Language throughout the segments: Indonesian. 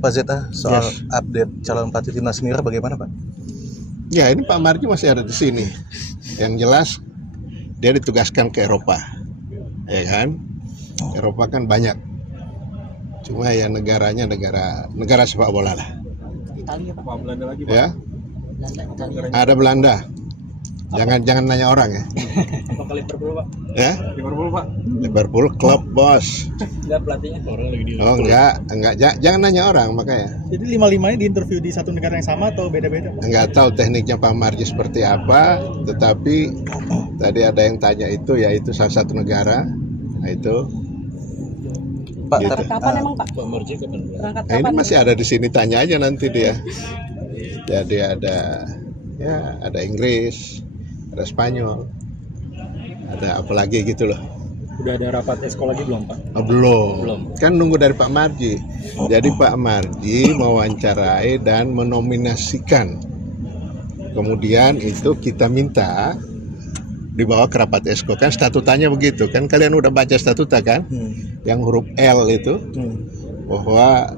Pak Zeta, soal Yes. update calon pelatih timnas senior bagaimana Pak? Ya, ini Pak Marji masih ada di sini. Yang jelas dia ditugaskan ke Eropa, ya kan? Eropa kan banyak. Cuma ya negaranya negara sepak bola lah. Italia Pak. Belanda lagi Pak. Ya, Belanda, Italia. ada Belanda. Jangan nanya orang ya. Apakah Liverpool Pak? Ya, Liverpool Pak. Liverpool klub bos. Enggak pelatihnya. Orang lagi di Oh enggak, jangan nanya orang makanya. Jadi 5-5 ini diinterview di satu negara yang sama atau beda-beda? Enggak tahu tekniknya Pak Marji seperti apa, tetapi tadi ada yang tanya itu, ya itu salah satu negara. Nah itu. Pak, Gitu. Kapan emang Pak? Pak Marji kapan? Berangkat Nah, ini kapan? masih ada di sini, tanya aja nanti dia. Jadi ada Inggris, ada Spanyol, ada apa lagi gitu loh. Udah ada rapat esko lagi belum Pak? Oh, belum. Kan nunggu dari Pak Marji. Jadi Pak Marji mewawancarai dan menominasikan. Kemudian itu kita minta dibawa ke rapat esko, kan statutanya begitu kan, kalian udah baca statuta kan, yang huruf L itu bahwa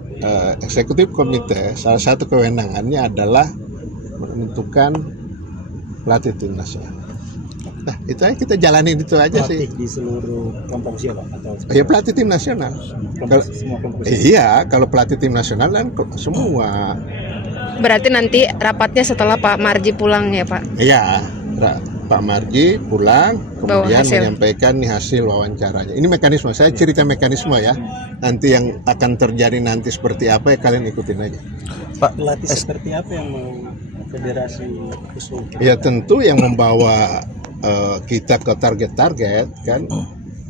eksekutif komite salah satu kewenangannya adalah menentukan pelatih timnasnya. Nah itu aja, kita jalanin itu aja sih. Di seluruh kelompok usia Pak atau Ya pelatih tim nasional. Kalau, semua kelompok usia? iya, kalau pelatih tim nasional kan semua. Berarti nanti rapatnya setelah Pak Marji pulang ya Pak? Iya, Pak Marji pulang, Bawa kemudian hasil. menyampaikan nih hasil wawancaranya. Ini mekanisme, saya cerita mekanisme ya. Nanti yang akan terjadi nanti seperti apa ya kalian ikutin aja. Pak, Pelatih seperti apa yang mau federasi usul? Ya tentu yang membawa kita ke target-target kan.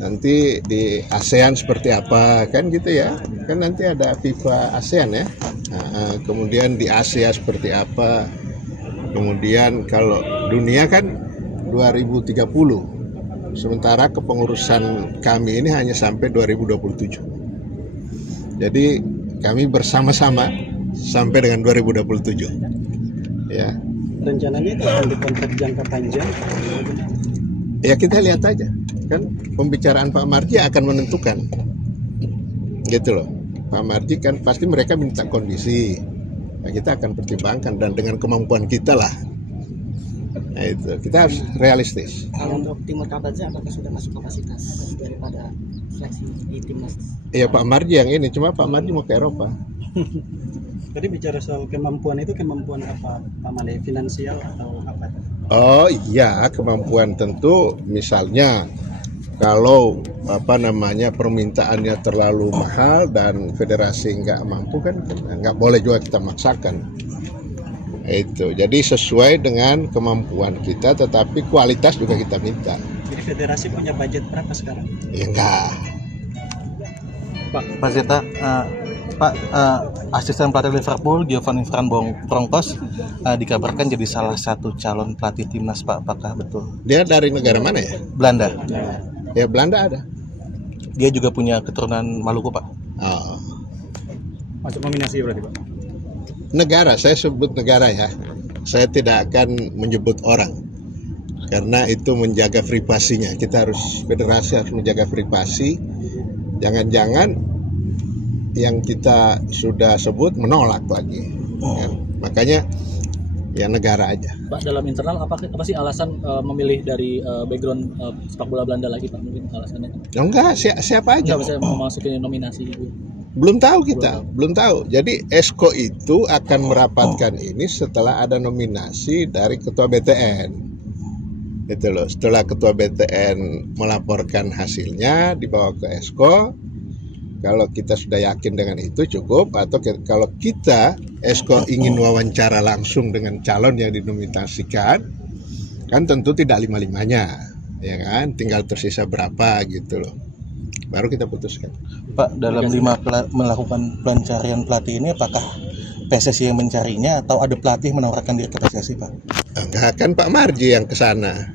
Nanti di ASEAN seperti apa kan gitu ya. Kan nanti ada FIFA ASEAN ya. Nah, kemudian di Asia seperti apa. Kemudian kalau dunia kan 2030. Sementara kepengurusan kami ini hanya sampai 2027. Jadi kami bersama-sama sampai dengan 2027. Ya. Rencananya itu akan dikontrak jangka panjang. Ya kita lihat aja. Kan pembicaraan Pak Marji akan menentukan. Gitu loh. Pak Marji kan pasti mereka minta kondisi. Nah, kita akan pertimbangkan dan dengan kemampuan kita lah. Nah, itu kita harus realistis. Kalau untuk Timur Kabadza apakah sudah masuk kapasitas daripada seleksi di timnas? Ya Pak Marji yang ini, cuma Pak Marji mau ke Eropa. Tadi bicara soal kemampuan itu kemampuan apa? Pak Made, finansial atau apa? Oh iya, kemampuan tentu misalnya kalau permintaannya terlalu mahal dan federasi nggak mampu kan nggak boleh juga kita maksakan. Itu jadi sesuai dengan kemampuan kita, tetapi kualitas juga kita minta. Jadi federasi punya budget berapa sekarang? Ya enggak. Pak Zeta, asisten pelatih Liverpool Giovanni Van Bronckhorst dikabarkan jadi salah satu calon pelatih timnas Pak, apakah betul? Dia dari negara mana ya? Belanda. Ya Belanda ada. Dia juga punya keturunan Maluku Pak. Oh. Masuk nominasi berarti Pak? Negara, saya sebut negara ya. Saya tidak akan menyebut orang karena itu menjaga privasinya. Kita harus, federasi harus menjaga privasi. Jangan-jangan yang kita sudah sebut menolak lagi. Kan? Makanya ya negara aja. Pak, dalam internal apa sih alasan memilih dari background sepak bola Belanda lagi Pak, mungkin alasannya? Ya enggak, siapa aja. Nggak bisa memasuki nominasi gitu. Belum tahu kita, belum tahu. Jadi Esko itu akan merapatkan ini setelah ada nominasi dari Ketua BTN. Itu loh, setelah Ketua BTN melaporkan hasilnya dibawa ke Esko. Kalau kita sudah yakin dengan itu cukup, atau kalau kita Esko ingin wawancara langsung dengan calon yang dinominasikan, kan tentu tidak 5-5-nya, ya kan? Tinggal tersisa berapa gitu loh. Baru kita putuskan. Pak, dalam melakukan pencarian pelatih ini apakah PSSI yang mencarinya atau ada pelatih menawarkan diri ke PSSI Pak? Enggak, kan Pak Marji yang ke sana.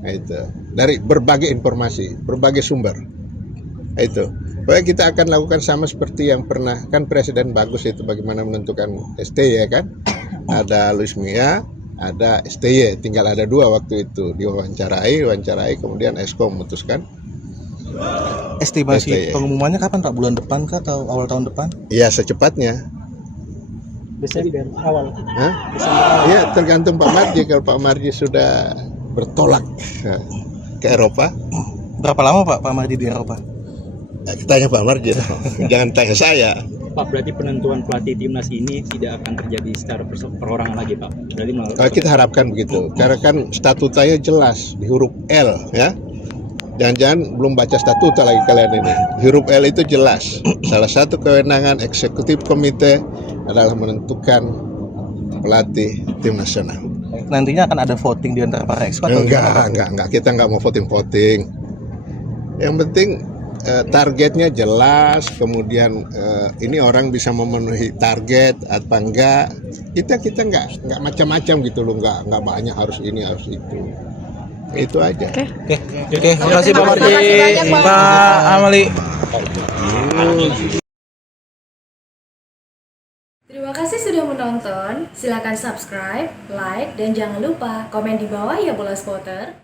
Nah, itu dari berbagai informasi, berbagai sumber. Nah, itu. Pokoknya kita akan lakukan sama seperti yang pernah, kan Presiden bagus itu bagaimana menentukan STY kan. Ada Luis Mia, ada STY, tinggal ada 2 waktu itu. Wawancarai, kemudian Esko memutuskan Estimasi STY. pengumumannya kapan Pak? Bulan depan kah atau awal tahun depan? Ya secepatnya. Desember awal. Hah? Ya tergantung Pak Marji. Kalau Pak Marji sudah bertolak ke Eropa, Berapa lama Pak Marji di Eropa? tanya Pak Marji. Jangan tanya saya. Pak, berarti penentuan pelatih timnas ini tidak akan terjadi secara perorangan lagi, Pak. Berarti Kita harapkan begitu. Karena kan statutanya jelas di huruf L ya. Jangan-jangan belum baca statuta lagi kalian ini. Huruf L itu jelas. Salah satu kewenangan eksekutif komite adalah menentukan pelatih tim nasional. Nantinya akan ada voting di antara para ekspor atau gimana, Pak? Enggak. Kita enggak mau voting-voting. Yang penting targetnya jelas, kemudian ini orang bisa memenuhi target apa enggak. Kita enggak macam-macam gitu loh, enggak banyak harus ini harus itu. Itu aja. Oke, terima kasih Pak Marji. Terima kasih banyak, Pak. Pak Amali. Terima kasih sudah menonton. Silakan subscribe, like, dan jangan lupa komen di bawah ya bola spotter.